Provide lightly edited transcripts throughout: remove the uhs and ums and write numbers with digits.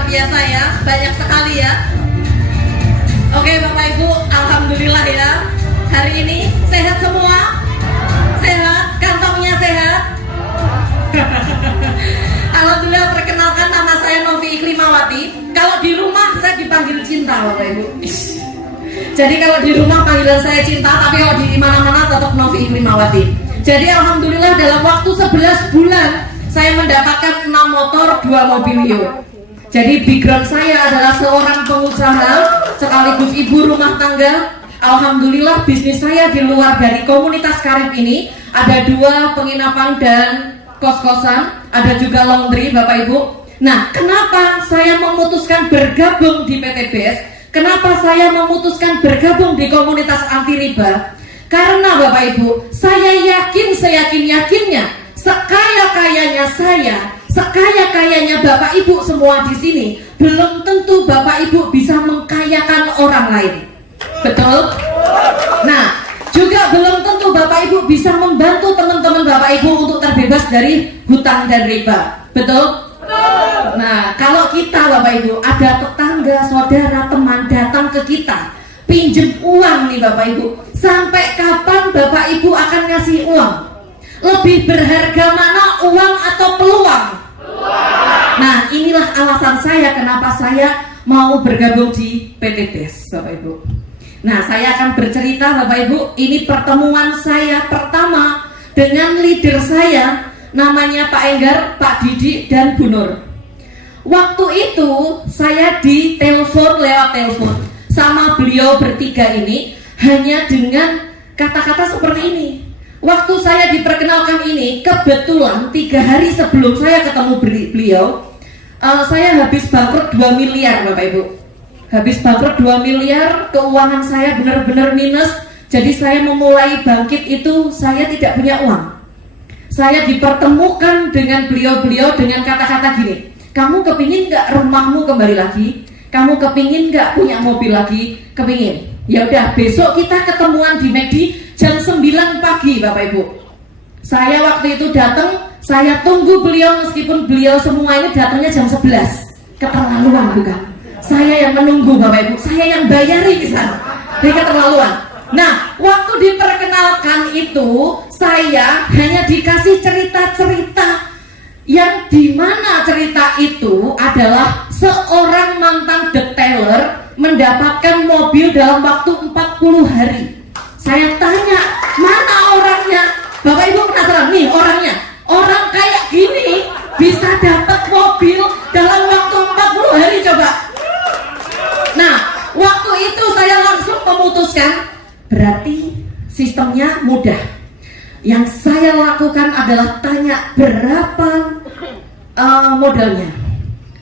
luar biasa ya, banyak sekali ya. Oke Bapak Ibu, alhamdulillah ya. Hari ini sehat semua? Sehat? Kantongnya sehat? Alhamdulillah, perkenalkan nama saya Novi Iklimawati. Kalau di rumah saya dipanggil Cinta Bapak Ibu. Jadi kalau di rumah panggilan saya Cinta, tapi kalau di mana-mana tetap Novi Iklimawati. Jadi alhamdulillah dalam waktu 11 bulan saya mendapatkan 6 motor, 2 mobilio. Jadi background saya adalah seorang pengusaha sekaligus ibu rumah tangga. Alhamdulillah bisnis saya di luar dari komunitas Karib ini ada 2 penginapan dan kos-kosan, ada juga laundry Bapak Ibu. Nah, kenapa saya memutuskan bergabung di PT BES? Kenapa saya memutuskan bergabung di komunitas anti riba? Karena Bapak Ibu, saya yakin seyakin-yakinnya, sekaya-kayanya saya, sekaya-kayanya Bapak Ibu semua di sini, belum tentu Bapak Ibu bisa mengkayakan orang lain. Betul? Nah, juga belum tentu Bapak Ibu bisa membantu teman-teman Bapak Ibu untuk terbebas dari hutang dan riba. Betul? Nah, kalau kita Bapak Ibu ada tetangga, saudara, teman datang ke kita pinjem uang nih Bapak Ibu, sampai kapan Bapak Ibu akan ngasih uang? Lebih berharga mana, uang atau peluang? Nah, inilah alasan saya kenapa saya mau bergabung di PT BES Bapak Ibu. Nah, saya akan bercerita Bapak Ibu, ini pertemuan saya pertama dengan leader saya, namanya Pak Enggar, Pak Didi, dan Bu Nur. Waktu itu saya ditelepon lewat telepon sama beliau bertiga ini hanya dengan kata-kata seperti ini. Waktu saya diperkenalkan ini, kebetulan 3 hari sebelum saya ketemu beliau, saya habis bangkrut 2 miliar Bapak Ibu. Habis bangkrut 2 miliar, keuangan saya benar-benar minus. Jadi saya memulai bangkit itu saya tidak punya uang. Saya dipertemukan dengan beliau-beliau dengan kata-kata gini, kamu kepingin nggak rumahmu kembali lagi? Kamu kepingin nggak punya mobil lagi? Kepingin? Ya udah, besok kita ketemuan di McD jam 9 pagi Bapak Ibu. Saya waktu itu datang, saya tunggu beliau meskipun beliau semua ini datangnya jam 11. Keterlaluan bukan? Saya yang menunggu Bapak Ibu, saya yang bayari di sana. Dia keterlaluan. Nah, waktu diperkenalkan itu saya hanya dikasih cerita-cerita yang dimana cerita itu adalah seorang mantan detailer mendapatkan mobil dalam waktu 40 hari. Saya tanya, mana orangnya? Bapak Ibu penasaran nih orangnya? Orang kayak gini bisa dapat mobil dalam waktu 40 hari coba. Nah, waktu itu saya langsung memutuskan, berarti sistemnya mudah. Yang saya lakukan adalah tanya berapa modalnya.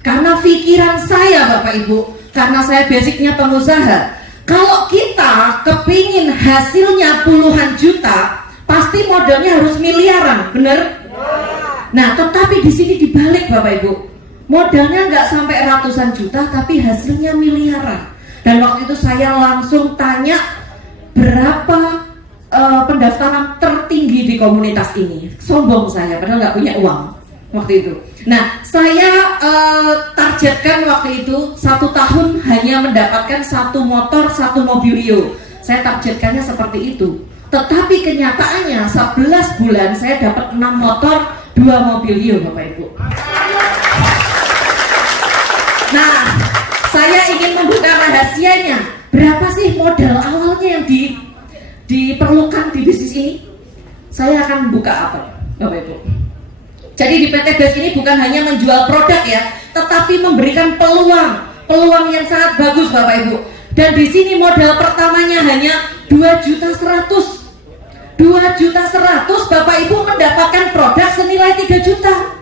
Karena pikiran saya Bapak Ibu, karena saya basicnya pengusaha, kalau kita kepingin hasilnya puluhan juta, pasti modalnya harus miliaran, bener? Nah, tetapi di sini dibalik Bapak Ibu, modalnya nggak sampai ratusan juta, tapi hasilnya miliaran. Dan waktu itu saya langsung tanya berapa pendaftaran tertinggi di komunitas ini. Sombong saya, padahal nggak punya uang waktu itu. Nah, saya targetkan waktu itu 1 tahun hanya mendapatkan 1 motor, 1 mobilio. Saya targetkannya seperti itu. Tetapi kenyataannya 11 bulan saya dapat 6 motor, 2 mobilio Bapak Ibu. Nah, saya ingin membuka rahasianya. Berapa sih modal awalnya yang diperlukan di bisnis ini? Saya akan buka apa Bapak Ibu? Jadi di PT BES ini bukan hanya menjual produk ya, tetapi memberikan peluang yang sangat bagus Bapak Ibu. Dan di sini modal pertamanya hanya 2.100.000. 2.100.000 Bapak Ibu mendapatkan produk senilai 3 juta.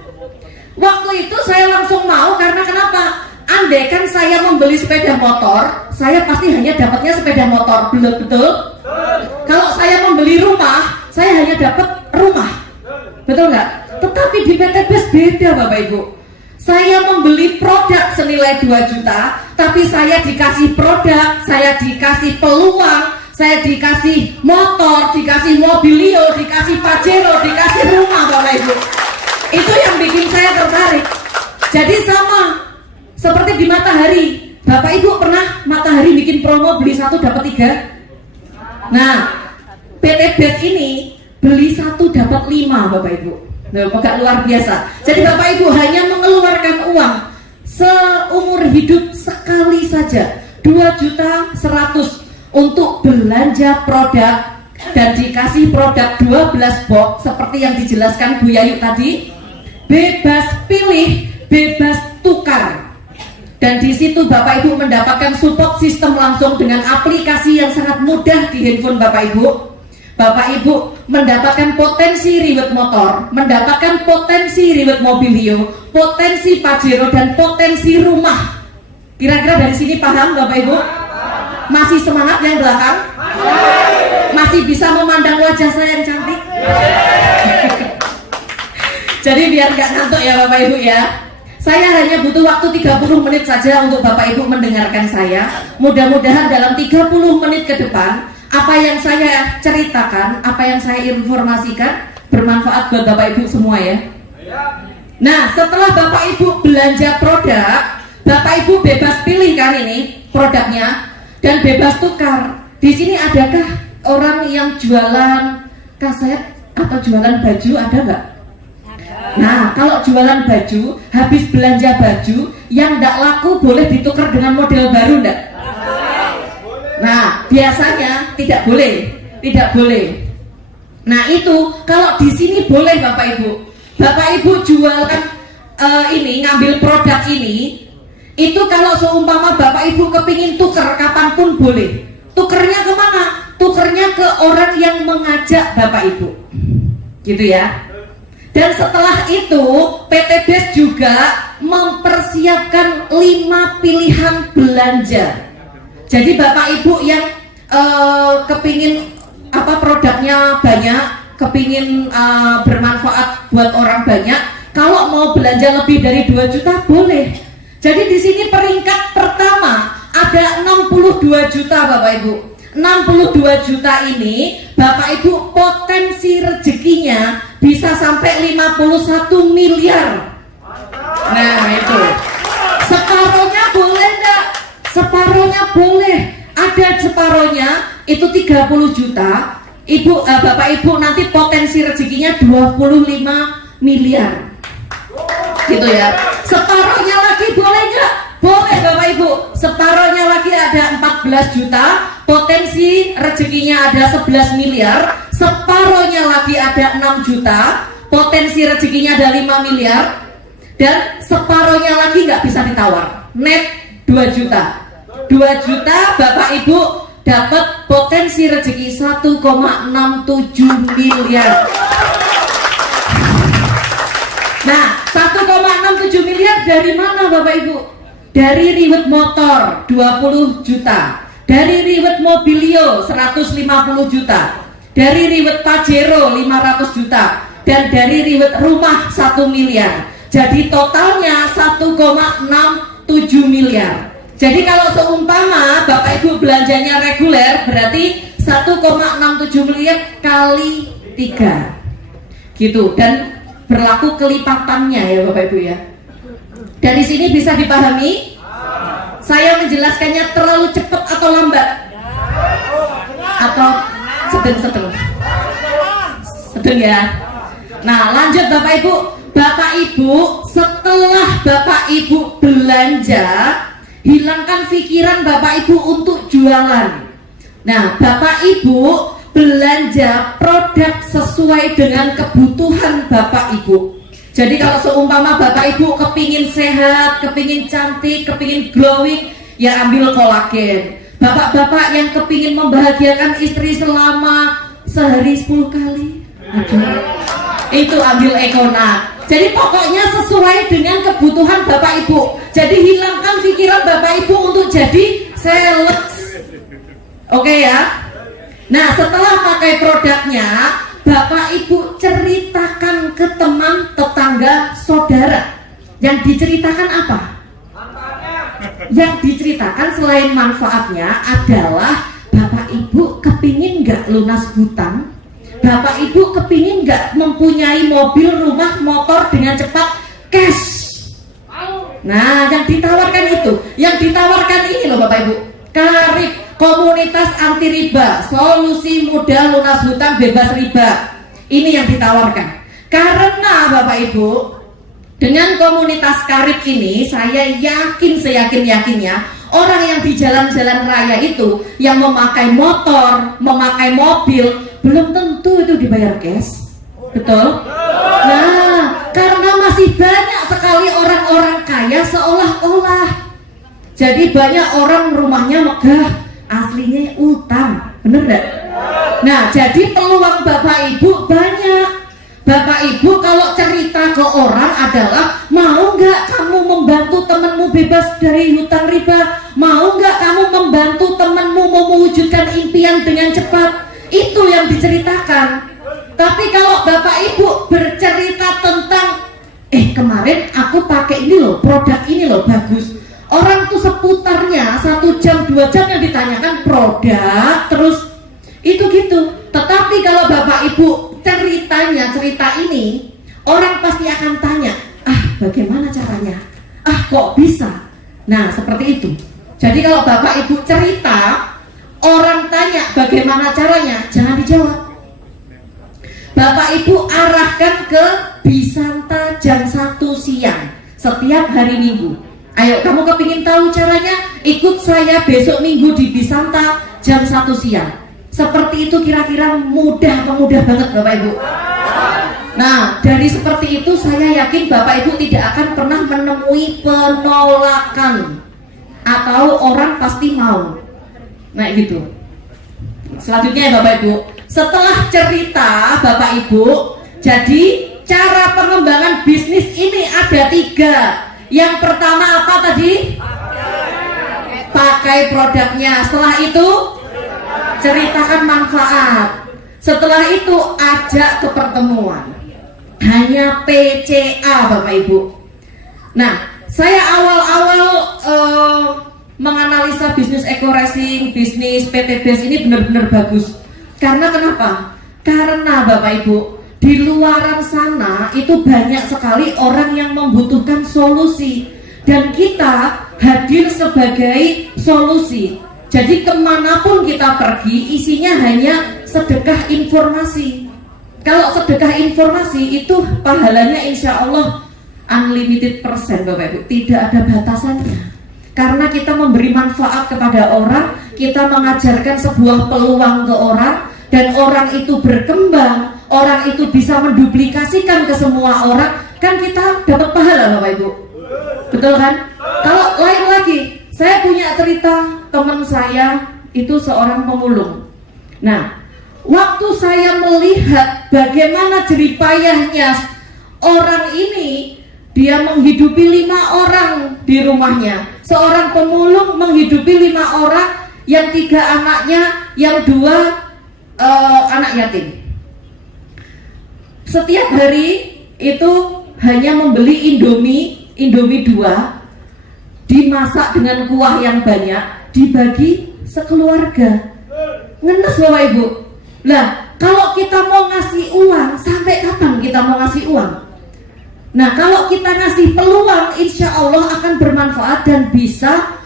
Waktu itu saya langsung mau karena kenapa? Andaikan saya membeli sepeda motor, saya pasti hanya dapatnya sepeda motor, betul? Kalau saya membeli rumah, saya hanya dapat rumah, betul nggak? Tetapi di PT BES beda Bapak Ibu. Saya membeli produk senilai 2 juta, tapi saya dikasih produk, saya dikasih peluang, saya dikasih motor, dikasih mobilio, dikasih pajero, dikasih rumah Bapak Ibu. Itu yang bikin saya tertarik. Jadi sama Seperti di Matahari, Bapak Ibu pernah Matahari bikin promo beli 1 dapat 3? Nah, PT BES ini beli 1 dapat 5 Bapak Ibu. Nah, agak luar biasa. Jadi Bapak Ibu hanya mengeluarkan uang seumur hidup sekali saja 2.100.000 untuk belanja produk, dan dikasih produk 12 box seperti yang dijelaskan Bu Yayu tadi, bebas pilih, bebas tukar. Dan di situ Bapak Ibu mendapatkan support sistem langsung dengan aplikasi yang sangat mudah di handphone Bapak Ibu. Bapak Ibu mendapatkan potensi reward motor, mendapatkan potensi reward mobilio, potensi Pajero, dan potensi rumah. Kira-kira dari sini paham Bapak Ibu? Masih semangat yang belakang? Masih bisa memandang wajah saya yang cantik? Jadi biar gak ngantuk ya Bapak Ibu ya. Saya hanya butuh waktu 30 menit saja untuk Bapak Ibu mendengarkan saya. Mudah-mudahan dalam 30 menit ke depan, apa yang saya ceritakan, apa yang saya informasikan bermanfaat buat Bapak Ibu semua ya. Nah, setelah Bapak Ibu belanja produk, Bapak Ibu bebas pilih kan ini produknya, dan bebas tukar. Di sini adakah orang yang jualan kaset atau jualan baju, ada nggak? Nah, kalau jualan baju, habis belanja baju yang tidak laku boleh ditukar dengan model baru enggak? Nah, biasanya tidak boleh, tidak boleh. Nah, itu kalau di sini boleh Bapak Ibu. Bapak Ibu jualan ini, ngambil produk ini, itu kalau seumpama Bapak Ibu kepingin tuker kapanpun boleh. Tukernya kemana? Tukernya ke orang yang mengajak Bapak Ibu, gitu ya. Dan setelah itu PT BES juga mempersiapkan 5 pilihan belanja. Jadi Bapak Ibu yang kepingin produknya banyak, kepingin bermanfaat buat orang banyak, kalau mau belanja lebih dari 2 juta boleh. Jadi di sini peringkat pertama ada 62 juta Bapak Ibu. 62 juta ini Bapak Ibu potensi rezekinya bisa sampai 51 miliar. Nah itu separohnya boleh enggak? Separohnya boleh. Ada separohnya itu 30 juta. Bapak Ibu nanti potensi rezekinya 25 miliar. Gitu ya. Separohnya lagi boleh enggak? Boleh Bapak Ibu. Separohnya lagi ada 14 juta, potensi rezekinya ada 11 miliar. Separohnya lagi ada 6 juta, potensi rezekinya ada 5 miliar. Dan separohnya lagi nggak bisa ditawar, net 2 juta. 2 juta Bapak Ibu dapat potensi rezeki 1,67 miliar. Nah, 1,67 miliar dari mana Bapak Ibu? Dari reward motor 20 juta, dari reward mobilio 150 juta, dari reward Pajero 500 juta, dan dari reward rumah 1 miliar. Jadi totalnya 1,67 miliar. Jadi kalau seumpama Bapak Ibu belanjanya reguler, berarti 1,67 miliar kali 3 gitu, dan berlaku kelipatannya ya Bapak Ibu ya. Dari sini bisa dipahami? Saya menjelaskannya terlalu cepat atau lambat? Atau sedang-sedang? Sedang ya. Nah lanjut Bapak Ibu. Bapak Ibu setelah Bapak Ibu belanja, hilangkan pikiran Bapak Ibu untuk jualan. Nah Bapak Ibu belanja produk sesuai dengan kebutuhan Bapak Ibu. Jadi kalau seumpama Bapak Ibu kepingin sehat, kepingin cantik, kepingin glowing, ya ambil kolagen. Bapak-bapak yang kepingin membahagiakan istri selama sehari 10 kali, itu ambil Econat. Jadi pokoknya sesuai dengan kebutuhan Bapak Ibu. Jadi hilangkan pikiran Bapak Ibu untuk jadi sales. Oke ya. Nah setelah pakai produknya, Bapak Ibu ceritakan ke teman, tetangga, saudara. Yang diceritakan apa? Yang diceritakan selain manfaatnya adalah Bapak Ibu kepingin nggak lunas hutang? Bapak Ibu kepingin nggak mempunyai mobil, rumah, motor dengan cepat cash? Nah yang ditawarkan riba, solusi mudah lunas hutang bebas riba. Ini yang ditawarkan. Karena Bapak Ibu, dengan komunitas karib ini, saya yakin seyakin-yakinnya orang yang di jalan-jalan raya itu yang memakai motor, memakai mobil, belum tentu itu dibayar cash. Betul? Nah, karena masih banyak sekali orang-orang kaya seolah-olah. Jadi banyak orang rumahnya megah, aslinya utang. Bener gak? Nah, jadi peluang Bapak Ibu banyak. Bapak Ibu kalau cerita ke orang adalah, mau nggak kamu membantu temanmu bebas dari hutang riba? Mau nggak kamu membantu temanmu mewujudkan impian dengan cepat? Itu yang diceritakan. Tapi kalau Bapak Ibu bercerita tentang, kemarin aku pakai ini loh, produk ini loh bagus. Orang tuh seputarnya 1 jam 2 jam yang ditanyakan produk, terus itu gitu. Tetapi kalau Bapak Ibu cerita ini, orang pasti akan tanya, bagaimana caranya? Kok bisa? Nah, seperti itu. Jadi kalau Bapak Ibu cerita, orang tanya bagaimana caranya, jangan dijawab. Bapak Ibu arahkan ke Bisanta jam 1 siang setiap hari Minggu. Ayo, kamu kepingin tahu caranya? Ikut saya besok Minggu di Bisanta jam 1 siang. Seperti itu kira-kira mudah banget Bapak Ibu. Nah, dari seperti itu saya yakin Bapak Ibu tidak akan pernah menemui penolakan atau orang pasti mau. Nah, gitu. Selanjutnya ya Bapak Ibu, setelah cerita Bapak Ibu, jadi cara pengembangan bisnis ini ada 3. Yang pertama apa tadi? Pakai produknya. Setelah itu ceritakan manfaat. Setelah itu ajak ke pertemuan. Hanya PCA Bapak Ibu. Nah, saya awal-awal menganalisa bisnis eco racing, bisnis PTBS ini benar-benar bagus. Karena kenapa? Karena Bapak Ibu, di luaran sana itu banyak sekali orang yang membutuhkan solusi, dan kita hadir sebagai solusi. Jadi kemanapun kita pergi, isinya hanya sedekah informasi. Kalau sedekah informasi itu pahalanya insya Allah unlimited persen Bapak Ibu, tidak ada batasannya. Karena kita memberi manfaat kepada orang, kita mengajarkan sebuah peluang ke orang, dan orang itu berkembang, orang itu bisa menduplikasikan ke semua orang, kan kita dapat pahala Bapak Ibu. Betul kan? Kalau lain lagi, saya punya cerita teman saya itu seorang pemulung. Nah, waktu saya melihat bagaimana jeripayahnya orang ini, dia menghidupi 5 orang di rumahnya. Seorang pemulung menghidupi 5 orang, yang 3 anaknya, yang 2 anak yatim. Setiap hari itu hanya membeli Indomie 2, dimasak dengan kuah yang banyak, dibagi sekeluarga. Ngenes Bapak Ibu. Nah, kalau kita mau ngasih uang, sampai kapan kita mau ngasih uang? Nah, kalau kita ngasih peluang, insya Allah akan bermanfaat dan bisa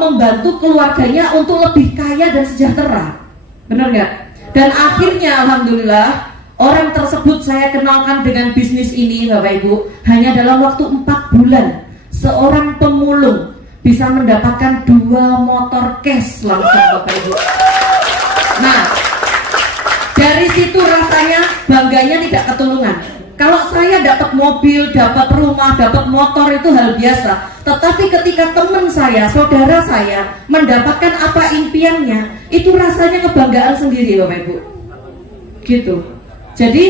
membantu keluarganya untuk lebih kaya dan sejahtera. Benar nggak? Dan akhirnya Alhamdulillah, orang tersebut saya kenalkan dengan bisnis ini Bapak Ibu. Hanya dalam waktu 4 bulan, seorang pemulung bisa mendapatkan 2 motor cash langsung Bapak Ibu. Nah, dari situ rasanya bangganya tidak ketulungan. Kalau saya dapat mobil, dapat rumah, dapat motor itu hal biasa. Tetapi ketika teman saya, saudara saya mendapatkan apa impiannya, itu rasanya kebanggaan sendiri Bapak Ibu. Gitu. Jadi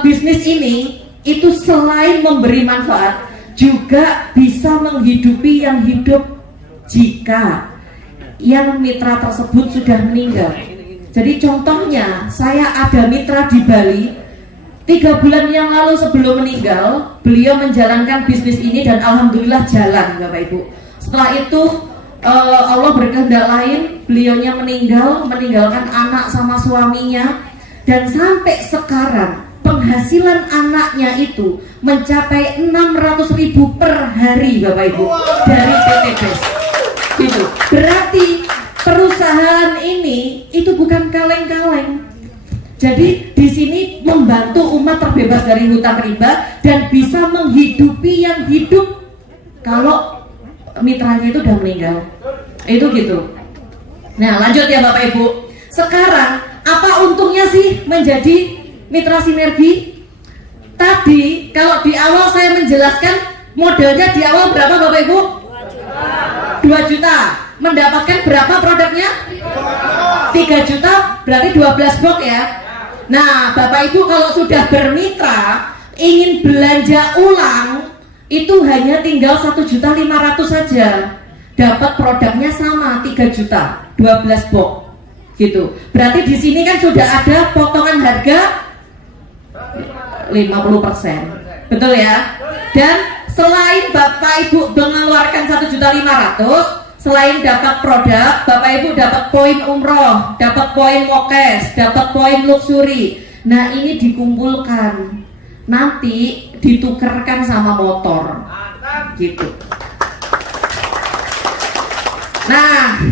bisnis ini itu selain memberi manfaat, juga bisa menghidupi yang hidup jika yang mitra tersebut sudah meninggal. Jadi contohnya, saya ada mitra di Bali, 3 bulan yang lalu sebelum meninggal, beliau menjalankan bisnis ini dan alhamdulillah jalan Bapak Ibu. Setelah itu Allah berkehendak lain, beliaunya meninggalkan anak sama suaminya, dan sampai sekarang penghasilan anaknya itu mencapai 600.000 per hari Bapak Ibu dari PTBS. Gitu. Berarti perusahaan ini itu bukan kaleng-kaleng. Jadi di sini membantu umat terbebas dari hutang riba dan bisa menghidupi yang hidup kalau mitranya itu udah meninggal. Itu gitu. Nah, lanjut ya Bapak Ibu. Sekarang apa untungnya sih menjadi mitra sinergi? Tadi kalau di awal saya menjelaskan modalnya di awal berapa Bapak Ibu? 2 juta. Mendapatkan berapa produknya? 3 juta, berarti 12 box ya. Nah, Bapak Ibu kalau sudah bermitra ingin belanja ulang itu hanya tinggal 1.500.000 saja. Dapat produknya sama 3 juta, 12 box. Gitu. Berarti di sini kan sudah ada potongan harga 50%. Betul ya? Dan selain Bapak Ibu mengeluarkan 1.500.000, selain dapat produk, Bapak Ibu dapat poin umroh, dapat poin mokes, dapat poin luxury. Nah, ini dikumpulkan, nanti ditukerkan sama motor, gitu. Nah,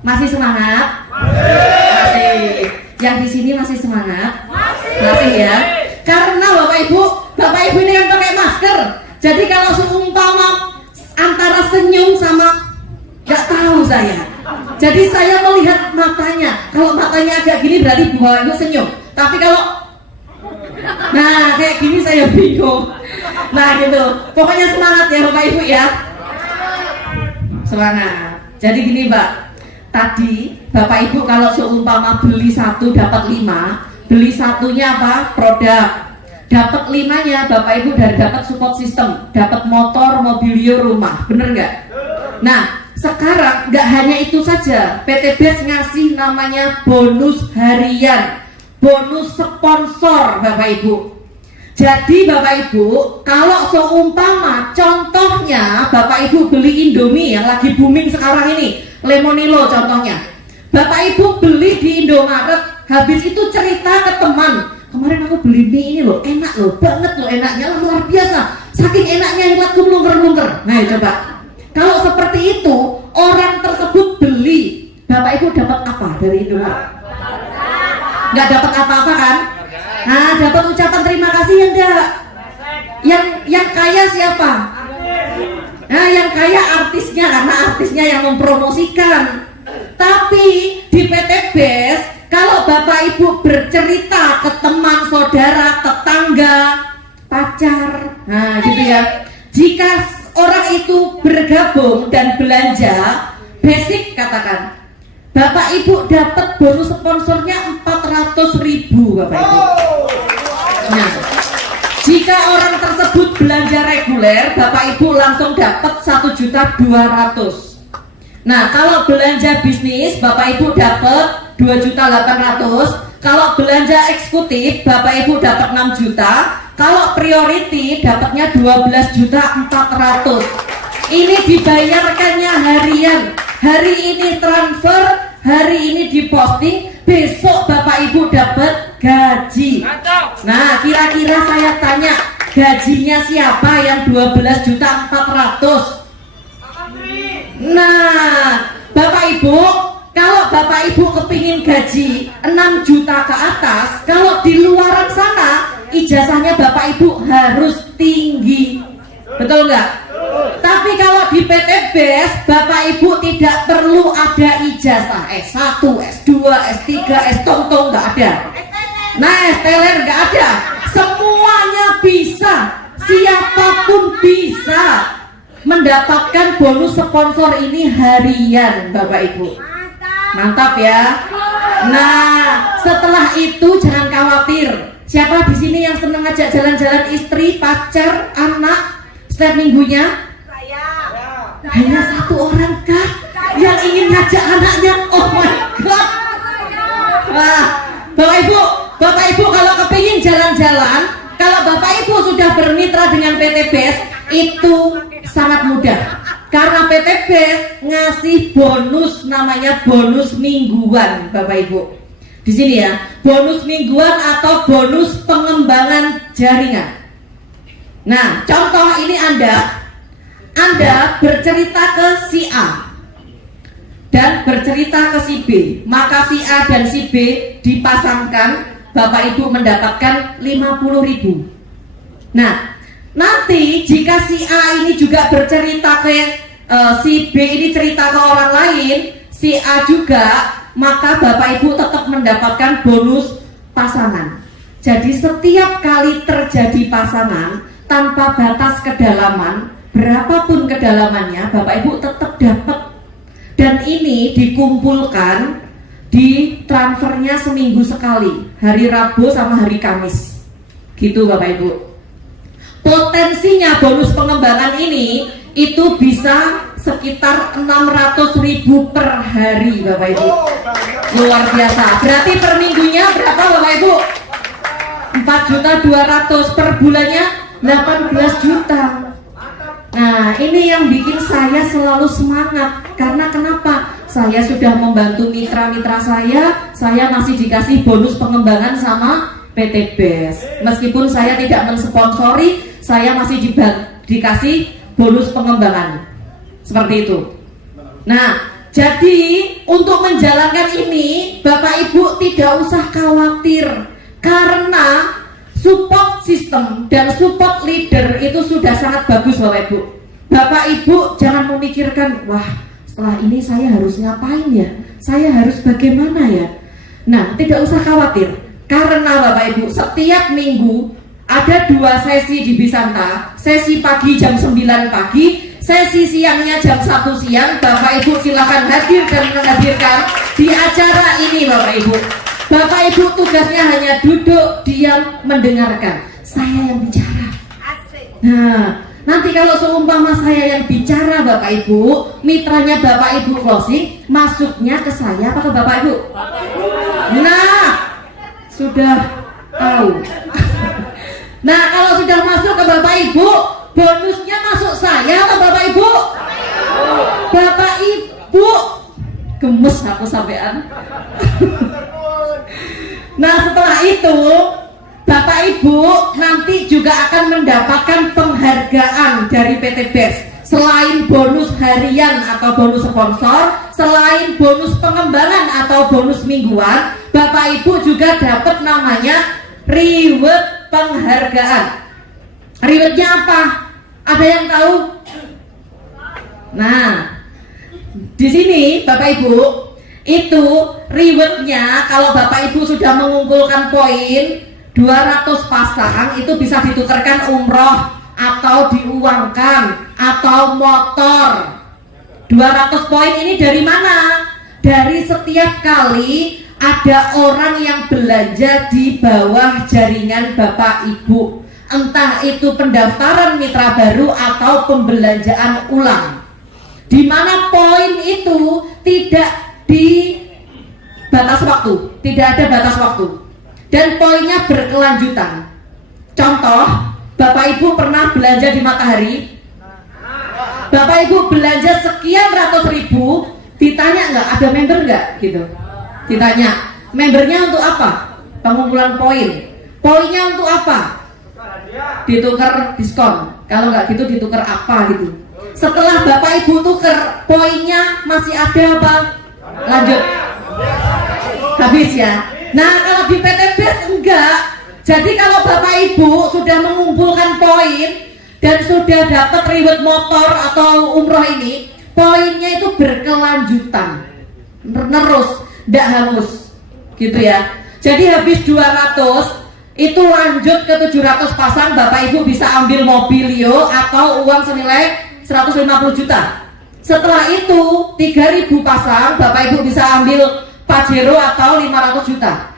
masih semangat? Masih. Yang di sini masih semangat? Masih ya. Karena Bapak Ibu ini kan pakai masker. Jadi kalau seumpama antara senyum sama nggak tahu saya. Jadi saya melihat matanya. Kalau matanya agak gini berarti Bapak Ibu senyum. Tapi kalau nah kayak gini saya bingung. Nah gitu. Pokoknya semangat ya Bapak Ibu ya. Semangat. Jadi gini Mbak. Tadi Bapak Ibu kalau seumpama beli 1 dapat 5, beli satunya apa? Produk. Dapat 5-nya Bapak Ibu dari dapat support system, dapat motor, mobilio, rumah. Bener nggak? Nah, sekarang nggak hanya itu saja, PT BES ngasih namanya bonus harian, bonus sponsor Bapak Ibu. Jadi Bapak Ibu, kalau seumpama contohnya Bapak Ibu beli Indomie yang lagi booming sekarang ini, Lemonilo contohnya, Bapak Ibu beli di Indomaret, habis itu cerita ke teman, kemarin aku beli mie ini loh, enak loh, banget loh enaknya, luar biasa, saking enaknya hematku melungker-lungker. Nah coba, kalau seperti itu orang tersebut beli, Bapak Ibu dapat apa dari Indomaret? Nggak dapat apa-apa kan? Nah dapat ucapan terima kasih yang enggak? Yang kaya siapa? Nah yang kaya artisnya, karena artisnya yang mempromosikan. Tapi di PT BES kalau Bapak Ibu bercerita ke teman, saudara, tetangga, pacar, nah gitu ya, jika orang itu bergabung dan belanja basic katakan, Bapak Ibu dapat bonus sponsornya 400.000 Bapak Ibu. Nah, jika orang tersebut belanja reguler, Bapak Ibu langsung dapat 1.200.000. Nah, kalau belanja bisnis, Bapak Ibu dapat 2.800.000. Kalau belanja eksekutif, Bapak Ibu dapat 6 juta. Kalau priority dapatnya 12.400.000. Ini dibayarkannya harian. Hari ini transfer, hari ini diposting, besok Bapak Ibu dapat gaji. Nah, kira-kira saya tanya, gajinya siapa yang 12.400.000? Nah, Bapak Ibu, kalau Bapak Ibu kepingin gaji 6 juta ke atas, kalau di luaran sana ijazahnya Bapak Ibu harus tinggi, betul nggak? Tapi kalau di PT BES Bapak Ibu tidak perlu ada ijazah S1, S2, S3, S-tong-tong, nggak ada. Nah, STLR nggak ada. Semuanya bisa, siapapun bisa mendapatkan bonus sponsor ini harian Bapak Ibu. Mantap ya. Nah, setelah itu jangan khawatir. Siapa di sini yang seneng ngajak jalan-jalan istri, pacar, anak setiap minggunya? Saya. Hanya satu orang kah yang ingin ngajak anaknya? Oh my god. Wah, Bapak Ibu kalau kepingin jalan-jalan, kalau Bapak Ibu sudah bermitra dengan PT BES, itu sangat mudah. Karena PT BES ngasih bonus namanya bonus mingguan, Bapak Ibu. Di sini ya, bonus mingguan atau bonus pengembangan jaringan. Nah, contoh ini Anda bercerita ke si A dan bercerita ke si B, maka si A dan si B dipasangkan, Bapak Ibu mendapatkan 50.000. Nah, nanti jika si A ini juga bercerita ke si B ini cerita ke orang lain, si A juga, maka Bapak Ibu tetap mendapatkan bonus pasangan. Jadi setiap kali terjadi pasangan tanpa batas kedalaman, berapapun kedalamannya, Bapak Ibu tetap dapat. Dan ini dikumpulkan, di transfernya seminggu sekali, hari Rabu sama hari Kamis. Gitu Bapak Ibu. Potensinya bonus pengembangan ini itu bisa sekitar 600.000 per hari Bapak Ibu. Luar biasa. Berarti per minggunya berapa Bapak Ibu? 4.200.000, per bulannya 18 juta. Nah, ini yang bikin saya selalu semangat. Karena kenapa? Saya sudah membantu mitra-mitra saya masih dikasih bonus pengembangan sama PT BES. Meskipun saya tidak mensponsori, saya masih dikasih bonus pengembangan. Seperti itu. Nah, jadi untuk menjalankan ini, Bapak Ibu tidak usah khawatir. Karena support system dan support leader itu sudah sangat bagus Bapak Ibu. Bapak Ibu jangan memikirkan, wah setelah ini saya harus ngapain ya? Saya harus bagaimana ya? Nah, tidak usah khawatir. Karena Bapak Ibu setiap minggu ada 2 sesi di Bisanta. Sesi pagi jam 9 pagi, sesi siangnya jam 1 siang. Bapak Ibu silakan hadir dan menghadirkan di acara ini Bapak Ibu. Bapak Ibu tugasnya hanya duduk, diam, mendengarkan. Saya yang bicara. Nah, nanti kalau seumpama saya yang bicara Bapak Ibu, mitranya Bapak Ibu closing, masuknya ke saya apa ke Bapak Ibu? Nah, sudah tahu. Nah, kalau sudah masuk ke Bapak Ibu, bonusnya masuk saya atau Bapak Ibu? Bapak Ibu, gemes aku sampean. Nah, setelah itu Bapak Ibu nanti juga akan mendapatkan penghargaan dari PT BES. Selain bonus harian atau bonus sponsor, selain bonus pengembangan atau bonus mingguan, Bapak Ibu juga dapat namanya reward penghargaan. Rewardnya apa? Ada yang tahu? Nah, di sini Bapak Ibu, itu rewardnya kalau Bapak Ibu sudah mengumpulkan poin 200 pasang, itu bisa ditukarkan umroh atau diuangkan atau motor. 200 poin ini dari mana? Dari setiap kali ada orang yang belanja di bawah jaringan Bapak Ibu, entah itu pendaftaran mitra baru atau pembelanjaan ulang, di mana poin itu tidak di batas waktu, tidak ada batas waktu, dan poinnya berkelanjutan. Contoh, Bapak Ibu pernah belanja di Matahari, Bapak Ibu belanja sekian ratus ribu, ditanya nggak ada member nggak gitu, ditanya membernya untuk apa? Pengumpulan poin. Poinnya untuk apa? Ditukar diskon. Kalau nggak gitu ditukar apa gitu. Setelah Bapak Ibu tuker, poinnya masih ada apa? Lanjut, habis ya. Nah, kalau di PT BES enggak. Jadi kalau Bapak Ibu sudah mengumpulkan poin dan sudah dapat reward motor atau umroh ini, poinnya itu berkelanjutan, terus, tidak hangus, gitu ya. Jadi habis 200 itu lanjut ke 700 pasang, Bapak Ibu bisa ambil mobilio atau uang senilai 150 juta. Setelah itu 3.000 pasang, Bapak Ibu bisa ambil Pajero atau 500 juta.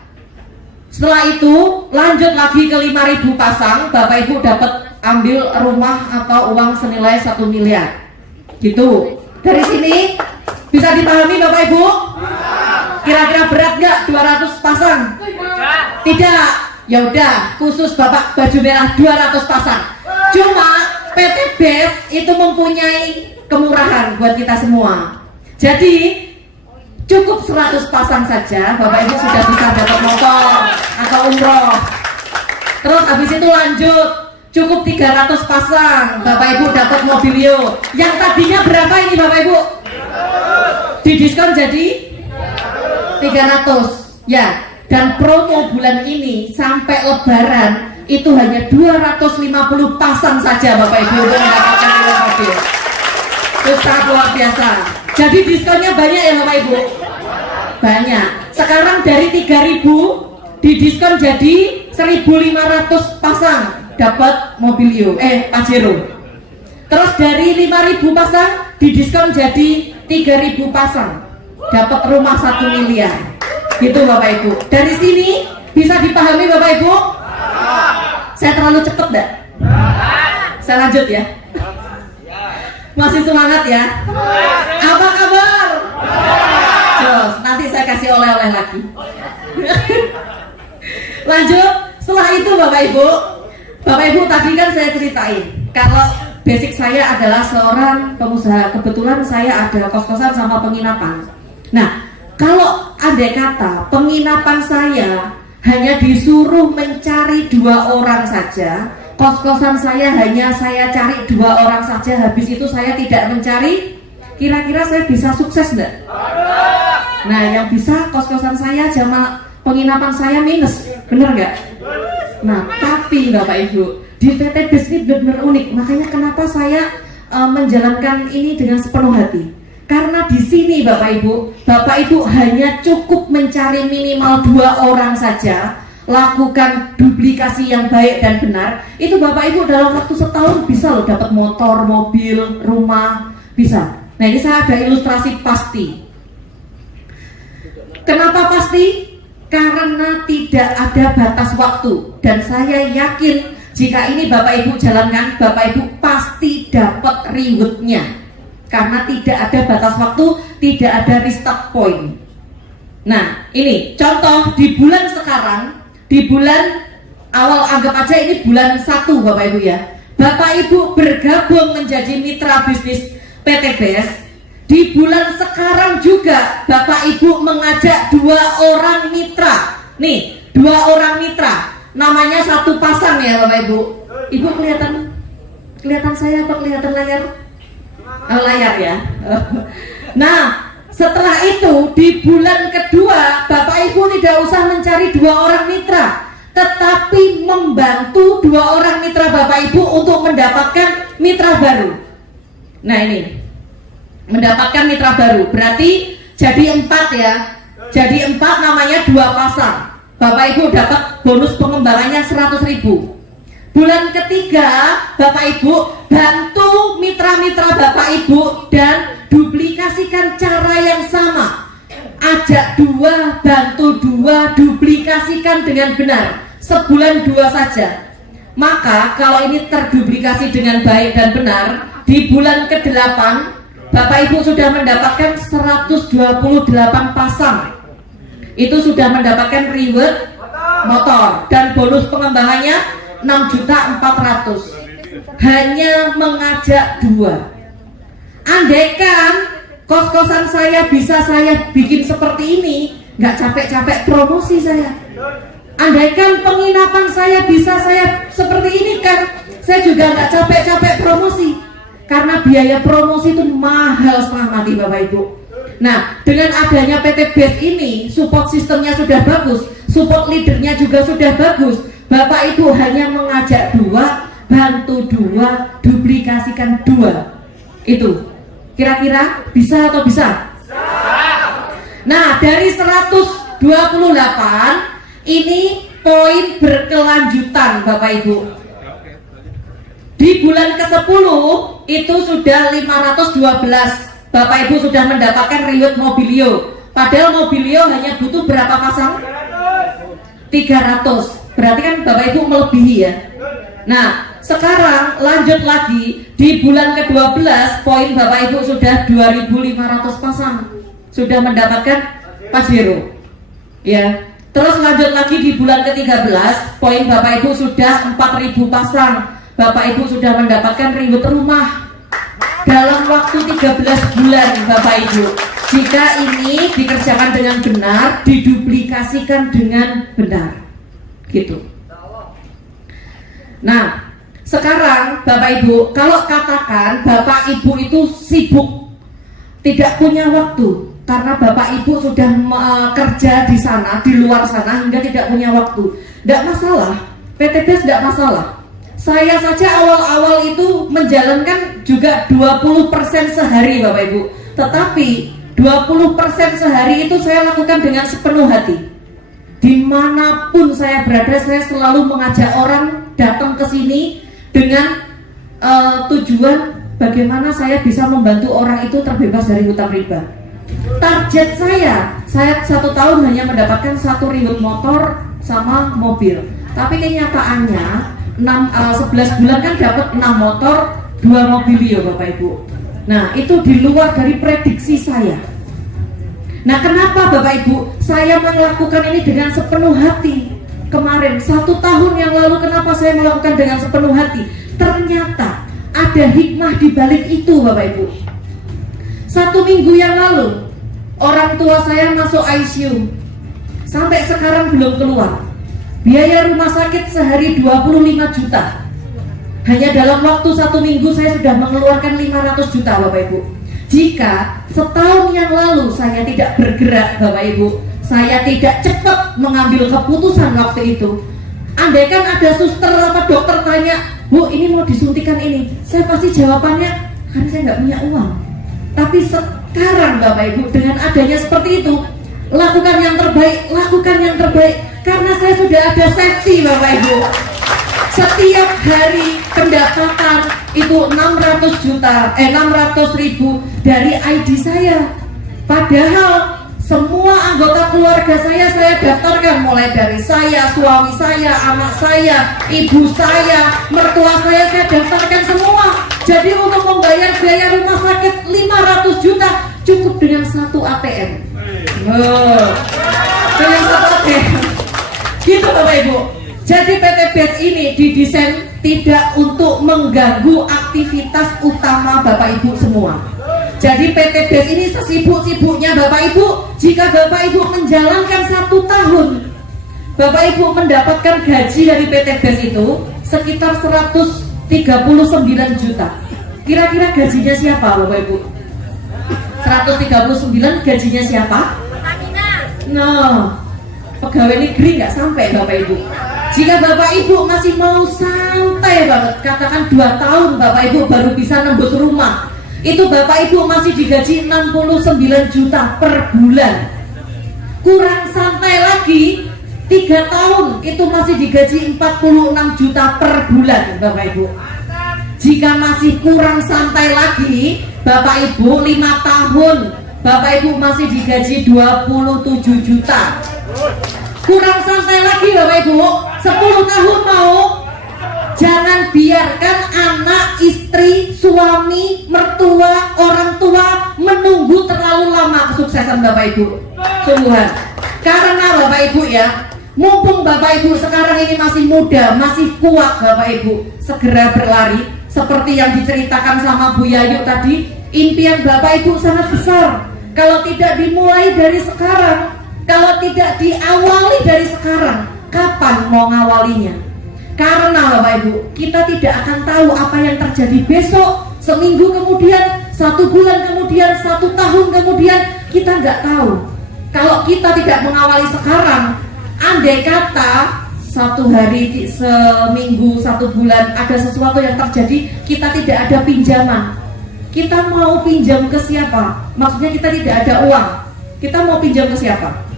Setelah itu lanjut lagi ke 5.000 pasang, Bapak Ibu dapat ambil rumah atau uang senilai 1 miliar. Gitu. Dari sini bisa dipahami Bapak Ibu? Kira-kira berat nggak 200 pasang? Tidak. Ya udah, khusus Bapak baju merah 200 pasang. Cuma PT BES itu mempunyai kemurahan buat kita semua. Jadi cukup 100 pasang saja Bapak Ibu sudah bisa dapat motor atau umroh. Terus habis itu lanjut, cukup 300 pasang Bapak Ibu dapat mobilio. Yang tadinya berapa ini Bapak Ibu? didiskon jadi 300 ya. Dan promo bulan ini sampai lebaran itu hanya 250 pasang saja Bapak Ibu untuk mendapatkan nilai mobil. Itu sangat luar biasa. Jadi diskonnya banyak ya Bapak Ibu? Banyak. Sekarang dari 3.000 didiskon jadi 1.500 pasang dapat mobil Pajero. Terus dari 5.000 pasang didiskon jadi 3.000 pasang dapat rumah 1 miliar. Gitu Bapak Ibu. Dari sini bisa dipahami Bapak Ibu? Saya terlalu cepat enggak? Saya lanjut ya. Masih semangat ya? Apa kabar? Terus nanti saya kasih oleh-oleh lagi. Lanjut. Setelah itu Bapak Ibu tadi kan saya ceritain kalau basic saya adalah seorang pengusaha. Kebetulan saya ada kos-kosan sama penginapan. Nah, kalau andai kata penginapan saya hanya disuruh mencari 2 orang saja, kos-kosan saya hanya saya cari 2 orang saja, habis itu saya tidak mencari, kira-kira saya bisa sukses enggak? Nah, yang bisa kos-kosan saya sama penginapan saya minus, bener nggak? Nah, tapi Bapak Ibu, di PT BES ini benar-benar unik. Makanya kenapa saya menjalankan ini dengan sepenuh hati. Karena di sini Bapak Ibu hanya cukup mencari minimal 2 orang saja, lakukan duplikasi yang baik dan benar. Itu Bapak Ibu dalam waktu setahun bisa loh dapat motor, mobil, rumah, bisa. Nah, ini saya ada ilustrasi pasti. Kenapa pasti? Karena tidak ada batas waktu. Dan saya yakin jika ini Bapak Ibu jalankan, Bapak Ibu pasti dapat rewardnya. Karena tidak ada batas waktu, tidak ada restart point. Nah, ini contoh di bulan sekarang, di bulan awal, anggap aja ini bulan 1 Bapak Ibu ya. Bapak Ibu bergabung menjadi mitra bisnis PT BES. Di bulan sekarang juga Bapak Ibu mengajak 2 orang mitra. Nih, 2 orang mitra. Namanya 1 pasang ya Bapak Ibu. Ibu kelihatan saya apa kelihatan layar? Layar ya. Nah, setelah itu di bulan kedua Bapak Ibu tidak usah mencari 2 orang mitra, tetapi membantu 2 orang mitra Bapak Ibu untuk mendapatkan mitra baru. Nah, ini mendapatkan mitra baru berarti jadi 4 ya. Jadi 4 namanya 2 pasang. Bapak Ibu dapat bonus pengembangannya 100.000. Bulan ketiga Bapak Ibu bantu mitra-mitra Bapak Ibu dan duplikasikan cara yang sama. Ajak 2, bantu 2, duplikasikan dengan benar. Sebulan 2 saja. Maka kalau ini terduplikasi dengan baik dan benar, di bulan ke-8 Bapak Ibu sudah mendapatkan 128 pasang. Itu sudah mendapatkan reward motor dan bonus pengembangannya 6.400.000. Hanya mengajak 2. Andaikan kos-kosan saya bisa saya bikin seperti ini, nggak capek-capek promosi saya. Andaikan penginapan saya bisa saya seperti ini kan, saya juga nggak capek-capek promosi. Karena biaya promosi itu mahal setengah mati Bapak Ibu. Nah, dengan adanya PT BES ini, support sistemnya sudah bagus, support leadernya juga sudah bagus. Bapak Ibu hanya mengajak 2, bantu 2, duplikasikan 2. Itu kira-kira bisa atau bisa? Nah, dari 128 ini poin berkelanjutan Bapak Ibu. Di bulan ke-10 itu sudah 512. Bapak Ibu sudah mendapatkan reward mobilio. Padahal mobilio hanya butuh berapa pasang? 300. Berarti kan Bapak Ibu melebihi ya. Nah, sekarang lanjut lagi di bulan ke-12 poin Bapak Ibu sudah 2.500 pasang. Sudah mendapatkan Pajero. Ya. Terus lanjut lagi di bulan ke-13 poin Bapak Ibu sudah 4.000 pasang. Bapak Ibu sudah mendapatkan reward rumah dalam waktu 13 bulan Bapak Ibu. Jika ini dikerjakan dengan benar, diduplikasikan dengan benar. Gitu. Nah, sekarang Bapak Ibu, kalau katakan Bapak Ibu itu sibuk, tidak punya waktu, karena Bapak Ibu sudah kerja di sana, di luar sana hingga tidak punya waktu. Tidak masalah, PTBS tidak masalah. Saya saja awal-awal itu menjalankan juga 20% sehari Bapak Ibu. Tetapi 20% sehari itu saya lakukan dengan sepenuh hati. Dimanapun saya berada, saya selalu mengajak orang datang ke sini dengan tujuan bagaimana saya bisa membantu orang itu terbebas dari hutang riba. Target saya 1 tahun hanya mendapatkan 1 reward motor sama mobil. Tapi kenyataannya 11 bulan kan dapat 6 motor, 2 mobil ya Bapak Ibu. Nah itu di luar dari prediksi saya. Nah kenapa Bapak Ibu saya melakukan ini dengan sepenuh hati? Kemarin 1 tahun yang lalu kenapa saya melakukan dengan sepenuh hati? Ternyata ada hikmah di balik itu Bapak Ibu. 1 minggu yang lalu orang tua saya masuk ICU, sampai sekarang belum keluar. Biaya rumah sakit sehari 25 juta. Hanya dalam waktu 1 minggu saya sudah mengeluarkan 500 juta Bapak Ibu. Jika setahun yang lalu saya tidak bergerak Bapak Ibu, saya tidak cepat mengambil keputusan waktu itu, andaikan ada suster atau dokter tanya, Bu ini mau disuntikan ini, saya pasti jawabannya karena saya nggak punya uang. Tapi sekarang Bapak Ibu dengan adanya seperti itu, lakukan yang terbaik, karena saya sudah ada safety Bapak Ibu. Setiap hari pendapatan itu 600 ribu dari ID saya. Padahal semua anggota keluarga saya daftarkan, mulai dari saya, suami saya, anak saya, ibu saya, mertua saya daftarkan semua. Jadi untuk membayar biaya rumah sakit 500 juta cukup dengan 1 ATM. Dengan 1 ATM. Gitu Bapak Ibu. Jadi PTBS ini didesain tidak untuk mengganggu aktivitas utama Bapak Ibu semua. Jadi PTBS ini sesibuk-sibuknya Bapak Ibu, jika Bapak Ibu menjalankan 1 tahun, Bapak Ibu mendapatkan gaji dari PTBS itu sekitar 139 juta. Kira-kira gajinya siapa Bapak Ibu? 139 gajinya siapa? Nah, pegawai negeri nggak sampai Bapak Ibu. Jika Bapak Ibu masih mau santai banget, katakan 2 tahun Bapak Ibu baru bisa nembus rumah, itu Bapak Ibu masih digaji 69 juta per bulan. Kurang santai lagi 3 tahun itu masih digaji 46 juta per bulan Bapak Ibu. Jika masih kurang santai lagi Bapak Ibu 5 tahun Bapak Ibu masih digaji 27 juta. Kurang santai lagi Bapak Ibu 10 tahun mau. Jangan biarkan anak, istri, suami, mertua, orang tua menunggu terlalu lama kesuksesan Bapak Ibu. Sungguhan. Karena Bapak Ibu ya, mumpung Bapak Ibu sekarang ini masih muda, masih kuat Bapak Ibu, segera berlari. Seperti yang diceritakan sama Bu Yayu tadi, impian Bapak Ibu sangat besar. Kalau tidak dimulai dari sekarang, kalau tidak diawali dari sekarang, kapan mau ngawalinya? Karena Bapak Ibu, kita tidak akan tahu apa yang terjadi besok, seminggu kemudian, 1 bulan kemudian, 1 tahun kemudian, kita nggak tahu. Kalau kita tidak mengawali sekarang, andai kata 1 hari, seminggu, 1 bulan ada sesuatu yang terjadi, kita tidak ada pinjaman. Kita mau pinjam ke siapa? Maksudnya kita tidak ada uang. Kita mau pinjam ke siapa?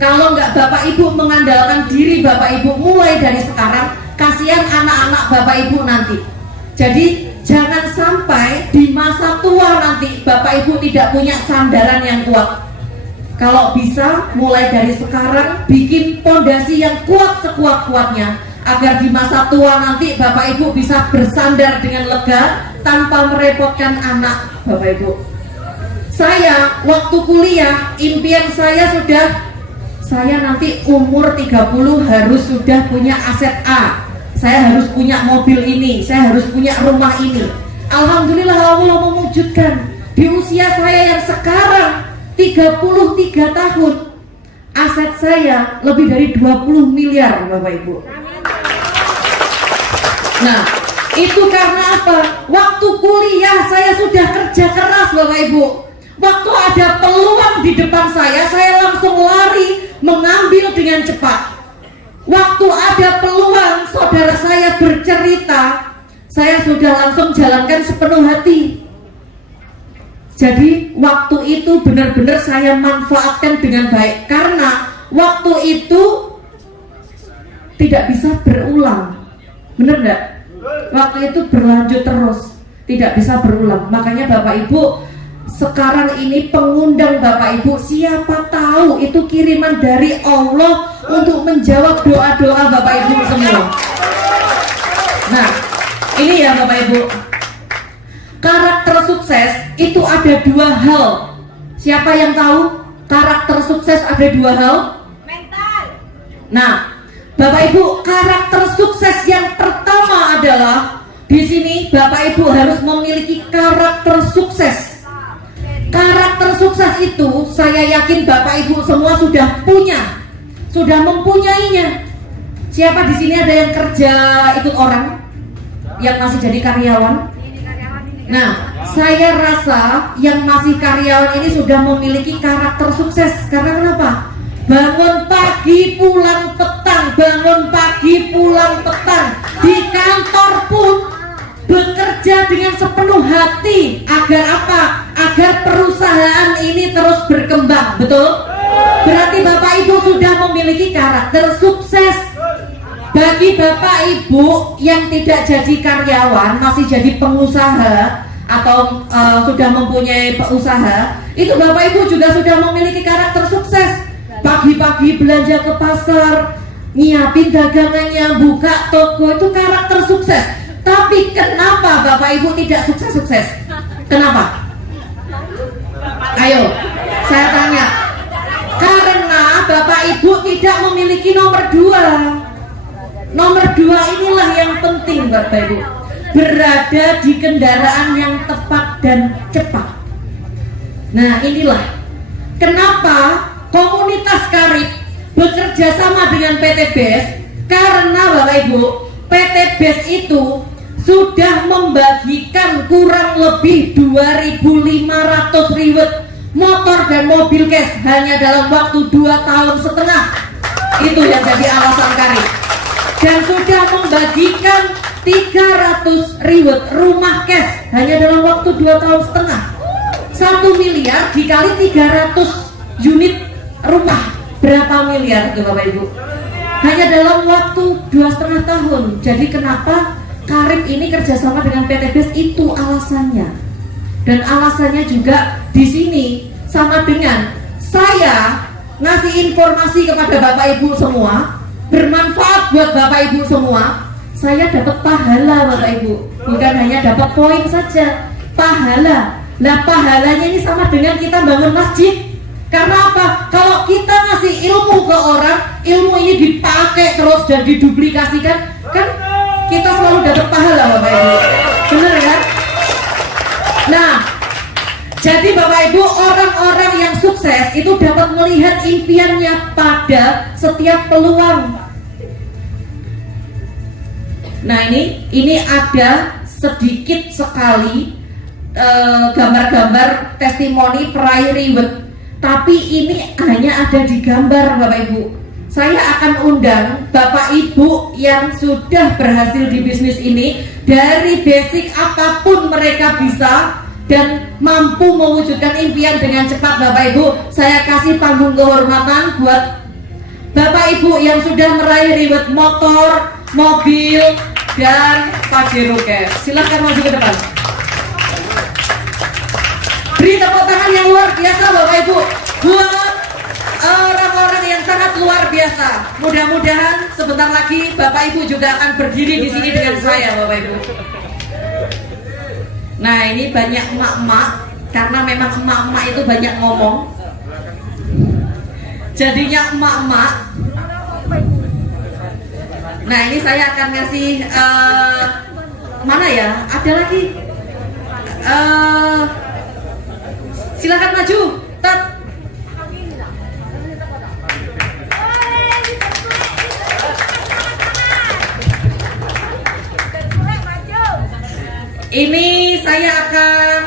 Kalau nggak Bapak Ibu mengandalkan diri Bapak Ibu mulai dari sekarang, kasihan anak-anak Bapak Ibu nanti. Jadi jangan sampai di masa tua nanti Bapak Ibu tidak punya sandaran yang kuat. Kalau bisa mulai dari sekarang bikin pondasi yang kuat sekuat-kuatnya, agar di masa tua nanti Bapak Ibu bisa bersandar dengan lega tanpa merepotkan anak Bapak Ibu. Saya waktu kuliah, impian saya nanti umur 30 harus sudah punya aset A, saya harus punya mobil ini, saya harus punya rumah ini. Alhamdulillah Allah mewujudkan. Di usia saya yang sekarang 33 tahun, aset saya lebih dari 20 miliar Bapak Ibu. Nah, itu karena apa? Waktu kuliah saya sudah kerja keras Bapak Ibu. Waktu ada peluang di depan saya langsung lari mengambil dengan cepat. Waktu ada peluang saudara saya bercerita, saya sudah langsung jalankan sepenuh hati. Jadi waktu itu benar-benar saya manfaatkan dengan baik, karena waktu itu tidak bisa berulang. Benar enggak? Waktu itu berlanjut terus, tidak bisa berulang. Makanya Bapak Ibu, sekarang ini pengundang Bapak Ibu, siapa tahu itu kiriman dari Allah untuk menjawab doa-doa Bapak Ibu semua. Nah, ini ya Bapak Ibu, karakter sukses itu ada dua hal. Siapa yang tahu karakter sukses ada dua hal? Mental. Nah, Bapak Ibu, karakter sukses yang pertama adalah di sini Bapak Ibu harus memiliki karakter sukses. Karakter sukses itu saya yakin Bapak Ibu semua sudah punya, sudah mempunyainya. Siapa di sini ada yang kerja ikut orang, yang masih jadi karyawan? Nah, saya rasa yang masih karyawan ini sudah memiliki karakter sukses. Karena kenapa? Bangun pagi pulang petang, bangun pagi pulang petang. Di kantor pun bekerja dengan sepenuh hati. Agar apa? Agar perusahaan ini terus berkembang. Betul? Berarti Bapak Ibu sudah memiliki karakter sukses. Bagi Bapak Ibu yang tidak jadi karyawan, masih jadi pengusaha atau sudah mempunyai usaha, itu Bapak Ibu juga sudah memiliki karakter sukses. Pagi-pagi belanja ke pasar, nyiapin dagangannya, buka toko, itu karakter sukses. Tapi kenapa Bapak Ibu tidak sukses-sukses? Kenapa? Ayo, saya tanya. Karena Bapak Ibu tidak memiliki nomor dua. Nomor dua inilah yang penting Bapak Ibu, berada di kendaraan yang tepat dan cepat. Nah, inilah kenapa komunitas Karib bekerja sama dengan PT BES, karena Bapak Ibu, PT BES itu sudah membagikan kurang lebih 2.500 riwet motor dan mobil cash hanya dalam waktu 2,5 tahun. Itu yang jadi alasan Karib. Dan sudah membagikan 300 riwet rumah cash hanya dalam waktu 2,5 tahun. 1 miliar dikali 300 unit rumah, berapa miliar itu Bapak Ibu? Hanya dalam waktu 2,5 tahun. Jadi kenapa Karib ini kerjasama dengan PT BES, itu alasannya. Dan alasannya juga di sini sama dengan saya ngasih informasi kepada Bapak Ibu semua, bermanfaat buat Bapak Ibu semua. Saya dapat pahala Bapak Ibu, bukan hanya dapat poin saja, pahala. Nah, pahalanya ini sama dengan kita bangun masjid. Karena apa? Kalau kita ngasih ilmu ke orang, ilmu ini dipakai terus dan diduplikasikan, kan kita selalu dapat pahala Bapak Ibu. Bener ya? Nah, jadi Bapak Ibu, orang-orang yang sukses itu dapat melihat impiannya pada setiap peluang. Nah, ini ada sedikit sekali gambar-gambar testimoni peraih riwet. Tapi ini hanya ada di gambar Bapak Ibu. Saya akan undang Bapak Ibu yang sudah berhasil di bisnis ini, dari basic apapun mereka bisa dan mampu mewujudkan impian dengan cepat. Bapak Ibu, saya kasih panggung kehormatan buat Bapak Ibu yang sudah meraih riwet motor, mobil, dan Pajero cash. Silakan maju ke depan. Beri tepuk tangan yang luar biasa Bapak Ibu buat orang-orang yang sangat luar biasa. Mudah-mudahan sebentar lagi Bapak Ibu juga akan berdiri di sini dengan saya Bapak Ibu. Nah, ini banyak emak-emak, karena memang emak-emak itu banyak ngomong, jadinya emak-emak. Nah, ini saya akan ngasih mana ya? Ada lagi? Silakan maju, Tet. Ini saya akan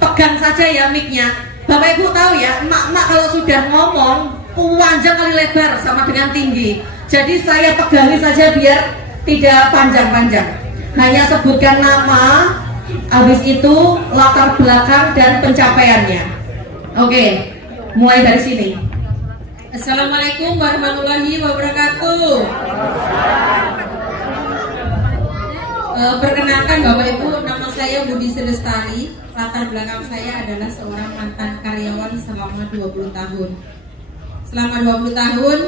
pegang saja saja ya mic-nya. Bapak Ibu tahu ya, emak-emak kalau sudah ngomong panjang kali lebar sama dengan tinggi. Jadi saya pegangi saja biar tidak panjang-panjang. Hanya sebutkan nama, habis itu latar belakang dan pencapaiannya. Oke, mulai dari sini. Assalamualaikum warahmatullahi wabarakatuh. Perkenalkan Bapak Ibu, nama saya Budi Selestari. Latar belakang saya adalah seorang mantan karyawan selama 20 tahun. Selama 20 tahun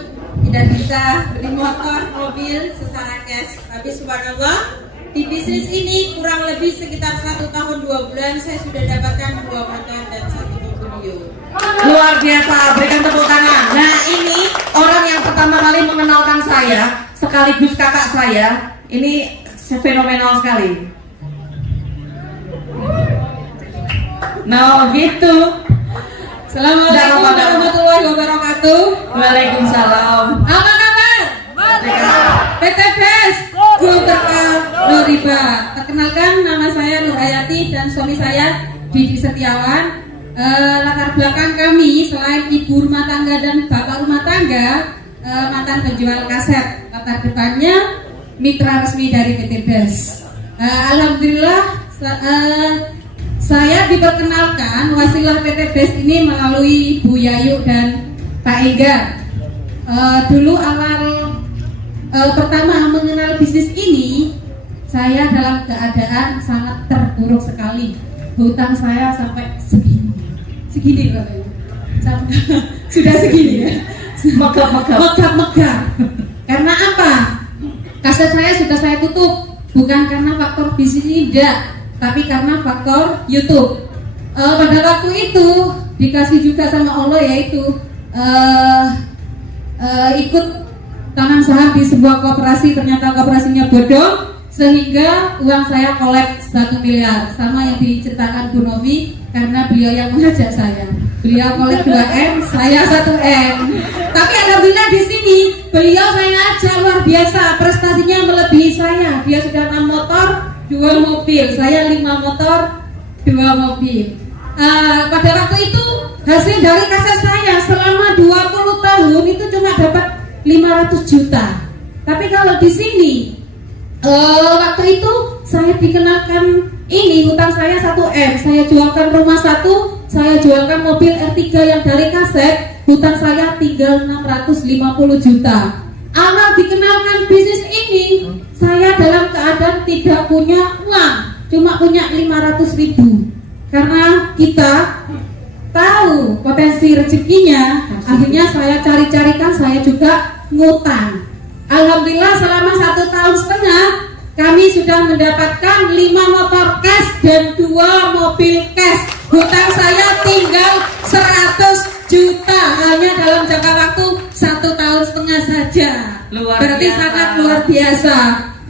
tidak bisa beli motor, mobil secara cash. Tapi subhanallah, di bisnis ini kurang lebih sekitar 1 tahun 2 bulan saya sudah dapatkan 2 motor dan 1 mobil. Luar biasa, berikan tepuk tangan. Nah, ini orang yang pertama kali mengenalkan saya, sekaligus kakak saya. Ini fenomenal sekali. Nah, gitu. Assalamualaikum warahmatullahi wabarakatuh. Waalaikumsalam. Apa kabar? PT Best Grup Berkah Nuriba. Perkenalkan, nama saya Nur Hayati dan suami saya Didi Setiawan. Latar belakang kami selain ibu rumah tangga dan bapak rumah tangga, mantan penjual kaset. Latar depannya mitra resmi dari PT Best. Alhamdulillah saya diperkenalkan wasilah PT Best ini melalui Bu Yayu dan Pak Ega. Dulu awal pertama mengenal bisnis ini, saya dalam keadaan sangat terpuruk sekali. Hutang saya sampai segini Bapak Ibu. Sudah segini ya. Megap. Karena apa? Kaset saya sudah saya tutup, bukan karena faktor bisnis ini tidak, tapi karena faktor YouTube. Pada waktu itu dikasih juga sama Allah, yaitu ikut tanam saham di sebuah koperasi. Ternyata koperasinya bodong, sehingga uang saya kolek 1 miliar, sama yang diceritakan Bu Novi, karena beliau yang mengajak saya. Beliau kolek 2M, saya 1M. Tapi alhamdulillah di sini beliau saya ajak luar biasa, prestasinya melebihi saya. Dia sudah 6 motor, 2 mobil, saya 5 motor, 2 mobil. Pada waktu itu hasil dari kaset saya selama 20 tahun itu cuma dapat 500 juta. Tapi kalau di sini waktu itu saya dikenalkan ini hutang saya 1M, saya jualkan rumah 1, saya jualkan mobil R3 yang dari kaset, hutang saya tinggal 650 juta. Awal dikenalkan bisnis ini, saya dalam keadaan tidak punya uang, cuma punya 500 ribu. Karena kita tahu potensi rezekinya, akhirnya saya cari-carikan, saya juga ngutang. Alhamdulillah selama 1,5 tahun kami sudah mendapatkan 5 motor cash dan 2 mobil cash. Hutang saya tinggal 100 juta hanya dalam jangka waktu 1,5 tahun saja. Berarti biasa. Sangat luar biasa.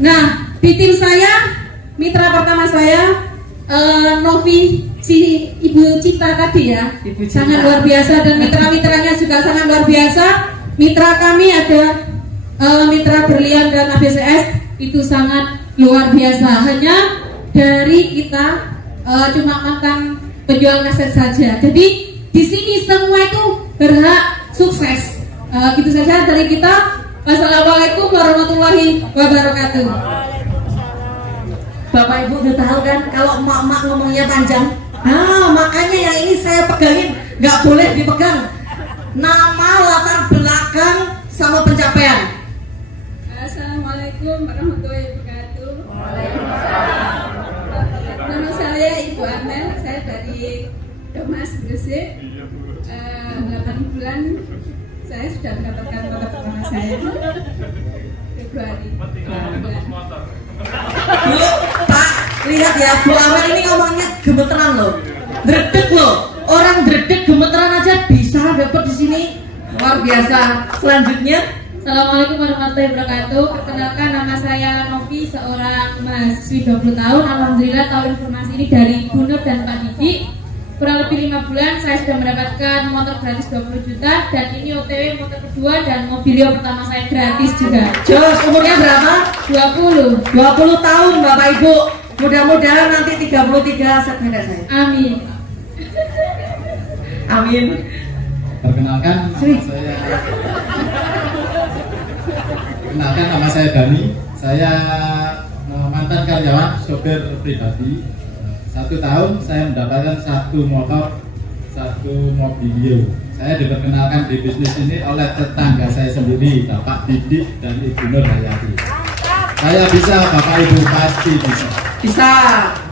Nah, di tim saya, mitra pertama saya Novi, si Ibu Cinta tadi ya, sangat luar biasa, dan mitra-mitranya juga sangat luar biasa. Mitra kami ada mitra Berlian dan ABCS, itu sangat luar biasa. Hanya dari kita cuma mantan penjual kaset saja. Jadi di sini semua itu berhak sukses. Gitu saja dari kita. Wassalamualaikum warahmatullahi wabarakatuh. Bapak Ibu udah tahu kan kalau emak-emak ngomongnya panjang. Nah, makanya yang ini saya pegangin, nggak boleh dipegang. Nama, latar belakang, sama pencapaian. Assalamualaikum warahmatullahi wabarakatuh. Nama saya Ibu Amel, saya dari Domas Gresik. 8 bulan saya sudah mendapatkan motor pertama saya. Februari. Bu, Pak, lihat ya, Bu Amel ini ngomongnya gemeteran loh, dredeg loh. Orang dredeg gemeteran aja bisa dapat di sini, luar biasa. Selanjutnya. Assalamualaikum warahmatullahi wabarakatuh. Perkenalkan, nama saya Novi, seorang mahasiswi 20 tahun. Alhamdulillah tahu informasi ini dari Bu Nur dan Pak Didi. Kurang lebih 5 bulan saya sudah mendapatkan motor gratis 20 juta, dan ini OTW motor kedua dan mobilio pertama saya gratis juga. Jos, umurnya berapa? 20 tahun Bapak Ibu. Mudah-mudahan nanti 33 segmen saya. Amin. Amin. Perkenalkan nama saya Dani. Saya mantan karyawan sopir pribadi. 1 tahun saya mendapatkan 1 motor, 1 mobilio. Saya diperkenalkan di bisnis ini oleh tetangga saya sendiri, Bapak Didik dan Ibu Nur Hayati. Saya bisa, Bapak Ibu pasti bisa. Bisa,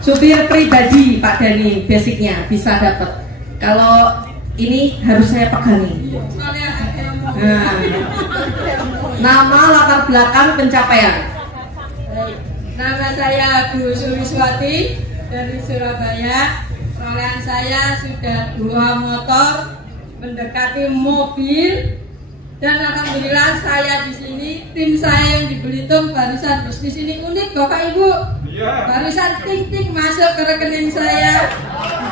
supir pribadi Pak Dani, basicnya bisa dapat. Kalau ini harus saya pegangi. Nah, nama, latar belakang, pencapaian. Nama saya Bu Suliswati dari Surabaya. Perolehan saya sudah 2 motor, mendekati mobil, dan alhamdulillah saya di sini, tim saya yang di Belitung barusan bisnis ini unik Bapak Ibu. Barusan ting-ting masuk ke rekening saya,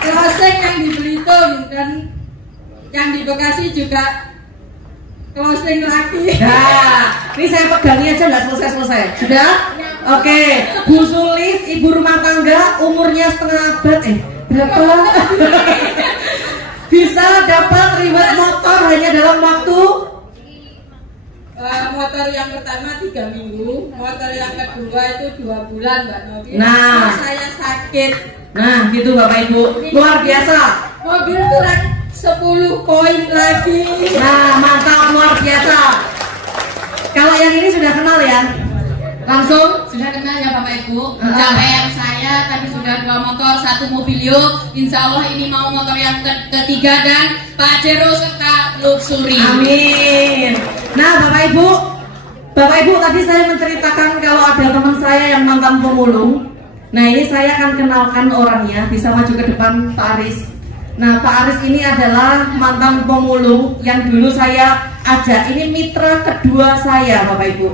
closing yang di Belitung dan yang di Bekasi juga closing lagi. Nah, ini saya pegangi aja nggak selesai-selesai. Sudah? Oke, Bu Sulis, ibu rumah tangga, umurnya setengah abad, berapa? Bisa dapat reward motor hanya dalam waktu motor yang pertama 3 minggu, motor yang kedua itu 2 bulan Mbak Novi. Nah. Saya sakit. Nah, gitu Bapak Ibu, luar biasa. Mobil kurang 10 koin lagi. Nah, mantap, luar biasa. Kalau yang ini sudah kenal ya? Langsung? Sudah kenal ya Bapak Ibu. Pencapaian saya tadi sudah 2 motor, 1 mobilio. Insya Allah ini mau motor yang ketiga dan Pajero serta Luxury. Amin. Nah, Bapak Ibu tadi saya menceritakan kalau ada teman saya yang mantan pemulung. Nah, ini saya akan kenalkan orangnya. Bisa maju ke depan Pak Aris. Nah, Pak Aris ini adalah mantan pemulung yang dulu saya ajak. Ini mitra kedua saya, Bapak Ibu.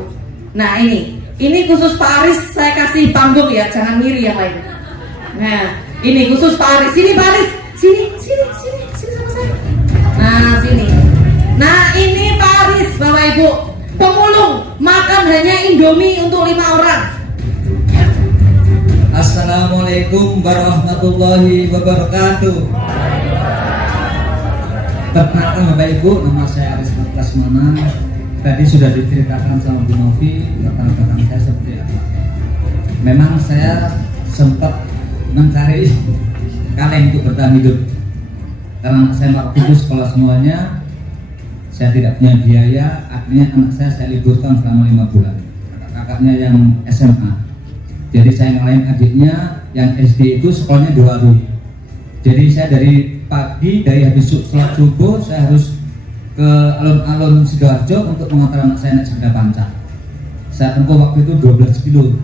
Nah, ini khusus Pak Aris, saya kasih panggung ya, jangan ngiri yang lain. Nah, ini khusus Pak Aris. Sini Pak Aris, sini sama saya. Nah, sini. Nah, ini Pak Aris, Bapak Ibu, pemulung, makan hanya Indomie untuk 5 orang. Assalamualaikum warahmatullahi wabarakatuh. Perkenalkan Bapak Ibu, nama saya Aris Prasmana. Tadi sudah diceritakan sama Bu Novi latar belakang saya seperti apa. Memang saya sempat mencari kaleng untuk bertahan hidup karena saya waktu itu sekolah semuanya, saya tidak punya biaya. Akhirnya anak saya liburkan selama 5 bulan. Kakaknya yang SMA, jadi saya ngalahin adiknya yang SD itu sekolahnya di warung. Jadi saya dari pagi, dari habis sholat subuh saya harus ke alun-alun Sidoarjo untuk mengantar anak saya naik sepeda panca. Saya tempuh waktu itu 12 kilo.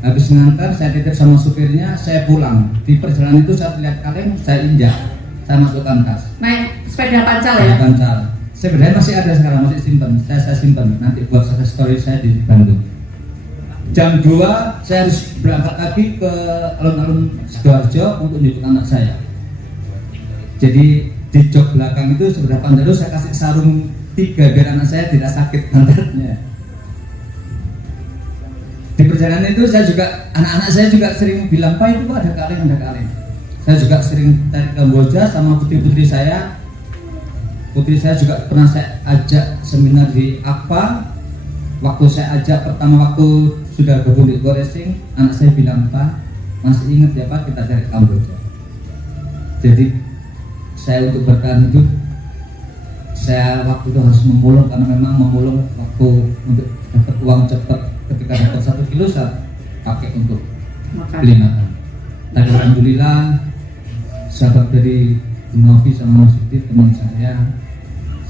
Habis ngantar, saya titip sama supirnya, saya pulang. Di perjalanan itu saya lihat kaleng, saya injak, saya masukkan tas. Naik sepeda pancal ya? Pancal. Sepedanya masih ada sekarang, masih simpan. Saya simpan. Nanti buat success story saya di Bandung. Jam 2 saya harus berangkat lagi ke alun-alun Sidoarjo untuk menjemput anak saya. Jadi di jok belakang itu sebelah panjang saya kasih sarung 3 biar anak saya tidak sakit pantatnya. Di perjalanan itu saya juga, anak-anak saya juga sering bilang, Pak itu ada kaleng. Saya juga sering cari Kamboja sama putri-putri saya. Putri saya juga pernah saya ajak seminar di APA. Waktu saya ajak pertama waktu sudah gabung di Go Racing, anak saya bilang, Pak masih ingat ya Pak kita cari Kamboja. Jadi saya untuk bertahan hidup, saya waktu itu harus memulung karena memang memulung waktu untuk dapat uang cepat. Ketika dapat 1 kilo saya pakai untuk beli makan. Dan alhamdulillah sahabat dari Bu Novi sama Mas Yudi teman saya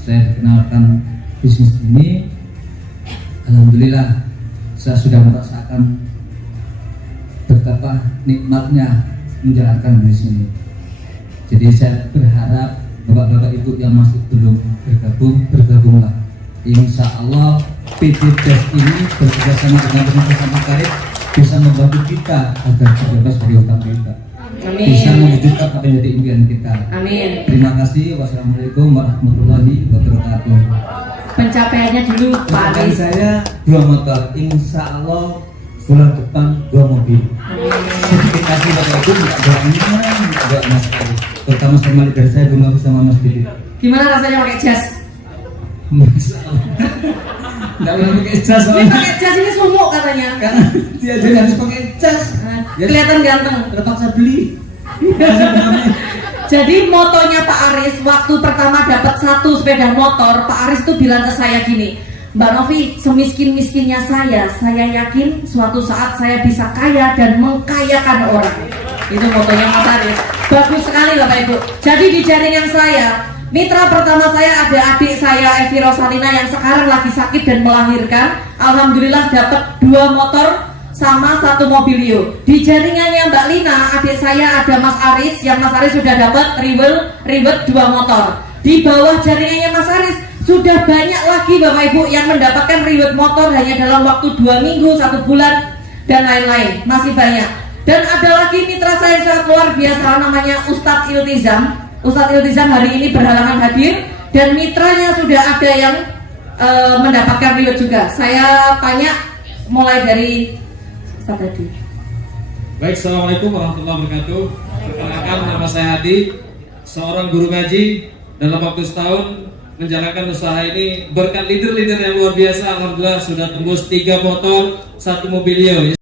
dikenalkan bisnis ini. Alhamdulillah saya sudah merasakan betapa nikmatnya menjalankan bisnis ini. Jadi saya berharap bapak-bapak ibu yang masih belum bergabunglah. Insya Allah PT Des ini bekerjasama dengan Pemerintah Karib bisa membantu kita agar terbebas dari hutang kita. Amin. Bisa mewujudkan apa yang jadi impian kita. Amin. Terima kasih. Wassalamualaikum warahmatullahi wabarakatuh. Pencapaiannya dulu Pak Aris. Saya 2 motor. Insya Allah bulan depan 2 mobil. Amin. Jadi kasih bapak ibu, doanya sekali. terutama sama leader saya Bu Novi sama Mas Didi. Gimana rasanya pakai jas? Nggak boleh pakai jas Ini soalnya. pakai jas ini sumuk katanya. Karena dia jadi harus pakai jas. Ya, Kelihatan ganteng. terpaksa beli. Jadi motonya Pak Aris waktu pertama dapat 1 sepeda motor, Pak Aris tuh bilang ke saya gini, Mbak Novi, semiskin-miskinnya saya yakin suatu saat saya bisa kaya dan mengkayakan orang. Itu motonya Mas Aris. Bagus sekali Bapak Ibu. Jadi di jaringan saya, mitra pertama saya ada adik saya Evi Rosalina yang sekarang lagi sakit dan melahirkan. Alhamdulillah dapat 2 motor sama 1 mobilio. Di jaringannya Mbak Lina, adik saya ada Mas Aris, yang Mas Aris sudah dapat ribet 2 motor. Di bawah jaringannya Mas Aris sudah banyak lagi Bapak Ibu yang mendapatkan ribet motor hanya dalam waktu 2 minggu, 1 bulan dan lain-lain. Masih banyak. Dan ada lagi mitra saya yang sangat luar biasa namanya Ustadz Iltizam. Ustadz Iltizam hari ini berhalangan hadir dan mitranya sudah ada yang mendapatkan ribet juga. Saya tanya mulai dari Ustadz tadi. Baik, assalamualaikum warahmatullahi wabarakatuh. Perkenalkan, nama saya Hadi, seorang guru ngaji. Dalam waktu setahun menjalankan usaha ini berkat leader-leader yang luar biasa. Alhamdulillah sudah tembus 3 motor, 1 mobilio.